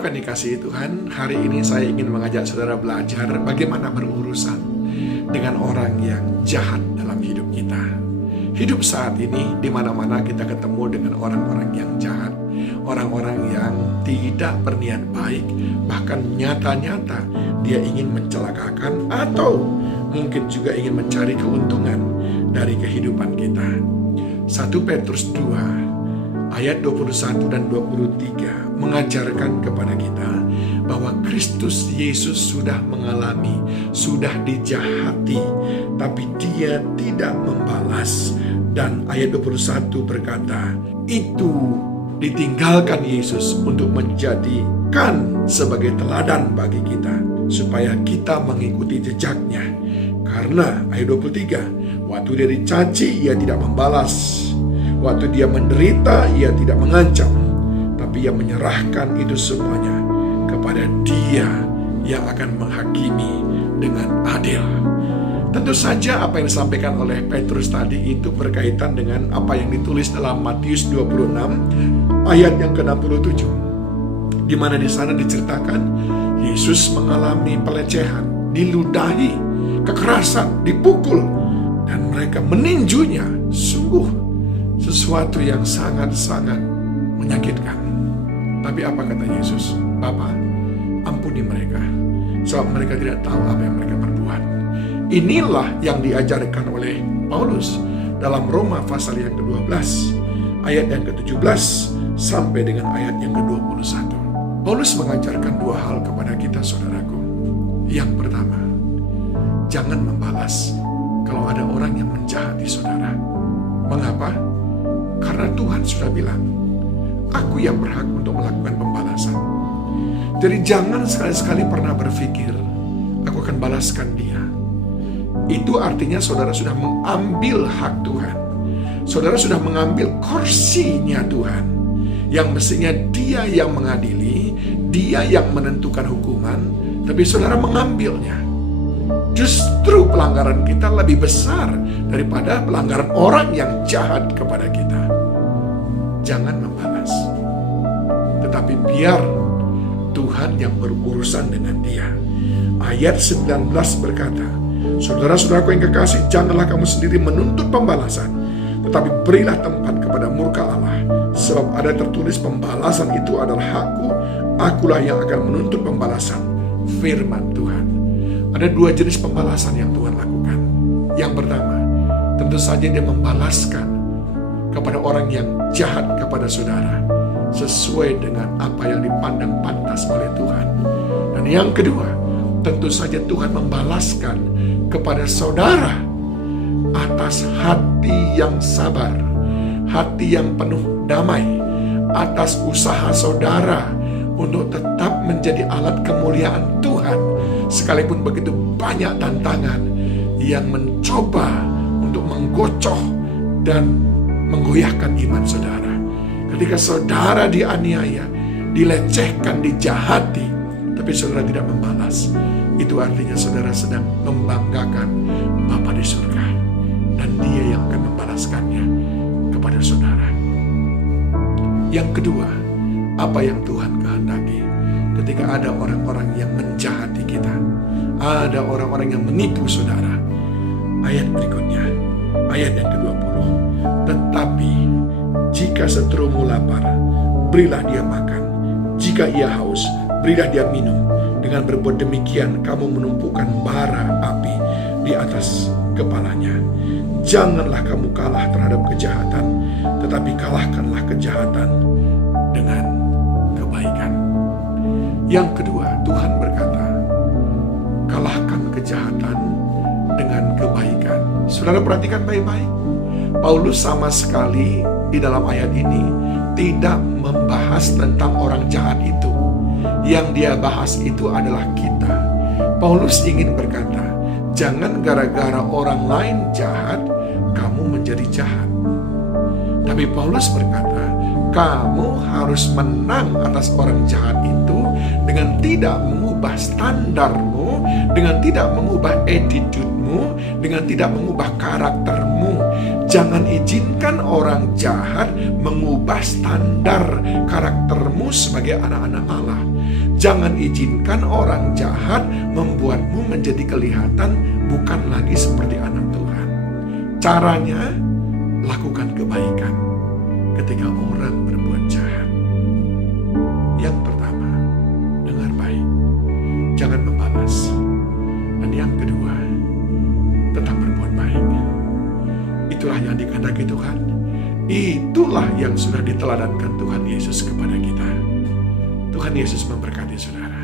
Saudara yang dikasihi Tuhan, hari ini saya ingin mengajak saudara belajar bagaimana berurusan dengan orang yang jahat dalam hidup kita. Hidup saat ini, di mana-mana kita ketemu dengan orang-orang yang jahat, orang-orang yang tidak berniat baik, bahkan nyata-nyata dia ingin mencelakakan atau mungkin juga ingin mencari keuntungan dari kehidupan kita. 1 Petrus 2 ayat 21 dan 23 mengajarkan kepada kita bahwa Kristus Yesus sudah mengalami, sudah dijahati, tapi dia tidak membalas. Dan ayat 21 berkata, itu ditinggalkan Yesus untuk menjadikan sebagai teladan bagi kita, supaya kita mengikuti jejaknya. Karena ayat 23, waktu dia dicaci, ia tidak membalas. Waktu dia menderita, ia tidak mengancam, tapi ia menyerahkan itu semuanya kepada Dia yang akan menghakimi dengan adil. Tentu saja apa yang disampaikan oleh Petrus tadi itu berkaitan dengan apa yang ditulis dalam Matius 26 ayat yang ke-67, di mana di sana diceritakan Yesus mengalami pelecehan, diludahi, kekerasan, dipukul, dan mereka meninjunya. Sungguh sesuatu yang sangat-sangat menyakitkan. Tapi apa kata Yesus? Bapa, ampuni mereka, sebab mereka tidak tahu apa yang mereka perbuat. Inilah yang diajarkan oleh Paulus dalam Roma pasal yang ke-12 ayat yang ke-17 sampai dengan ayat yang ke-21. Paulus mengajarkan dua hal kepada kita, saudaraku. Yang pertama, jangan membalas kalau ada orang yang menjahati saudara. Mengapa? Karena Tuhan sudah bilang, aku yang berhak untuk melakukan pembalasan. Jadi jangan sekali-sekali pernah berpikir, aku akan balaskan dia. Itu artinya saudara sudah mengambil hak Tuhan. Saudara sudah mengambil kursinya Tuhan, yang mestinya dia yang mengadili, dia yang menentukan hukuman, tapi saudara mengambilnya. Justru pelanggaran kita lebih besar daripada pelanggaran orang yang jahat kepada kita. Jangan membalas, tetapi biar Tuhan yang berurusan dengan dia. Ayat 19 berkata, saudara-saudaraku yang kekasih, janganlah kamu sendiri menuntut pembalasan, tetapi berilah tempat kepada murka Allah. Sebab ada tertulis, pembalasan itu adalah hakku, akulah yang akan menuntut pembalasan. Firman Tuhan. Ada dua jenis pembalasan yang Tuhan lakukan. Yang pertama, tentu saja dia membalaskan kepada orang yang jahat kepada saudara, sesuai dengan apa yang dipandang pantas oleh Tuhan. Dan yang kedua, tentu saja Tuhan membalaskan kepada saudara atas hati yang sabar, hati yang penuh damai, atas usaha saudara untuk tetap menjadi alat kemuliaan Tuhan, sekalipun begitu banyak tantangan yang mencoba untuk menggocoh dan menggoyahkan iman saudara. Ketika saudara dianiaya, dilecehkan, dijahati, tapi saudara tidak membalas, itu artinya saudara sedang membanggakan Bapa di surga, dan Dia yang akan membalaskannya kepada saudara. Yang kedua, apa yang Tuhan kehendaki ketika ada orang-orang yang menjahati kita, ada orang-orang yang menipu saudara. Ayat berikutnya, ayat yang ke-20, tetapi jika seterumu lapar, berilah dia makan. Jika ia haus, berilah dia minum. Dengan berbuat demikian, kamu menumpukan bara api di atas kepalanya. Janganlah kamu kalah terhadap kejahatan, tetapi kalahkanlah kejahatan dengan kebaikan. Yang kedua, Tuhan berkata, kalahkan kejahatan dengan kebaikan. Saudara perhatikan baik-baik. Paulus sama sekali di dalam ayat ini tidak membahas tentang orang jahat itu. Yang dia bahas itu adalah kita. Paulus ingin berkata, jangan gara-gara orang lain jahat, kamu menjadi jahat. Tapi Paulus berkata, kamu harus menang atas orang jahat itu dengan tidak mengubah standarmu, dengan tidak mengubah attitude-mu, dengan tidak mengubah karaktermu. Jangan izinkan orang jahat mengubah standar karaktermu sebagai anak-anak Allah. Jangan izinkan orang jahat membuatmu menjadi kelihatan bukan lagi seperti anak Tuhan. Caranya, lakukan kebaikan ketika orang berbuat jahat. Yang pertama, dengar baik, jangan membalas. Dan yang kedua, tetap berbuat baik. Itulah yang dikehendaki Tuhan. Itulah yang sudah diteladankan Tuhan Yesus kepada kita. Tuhan Yesus memberkati saudara.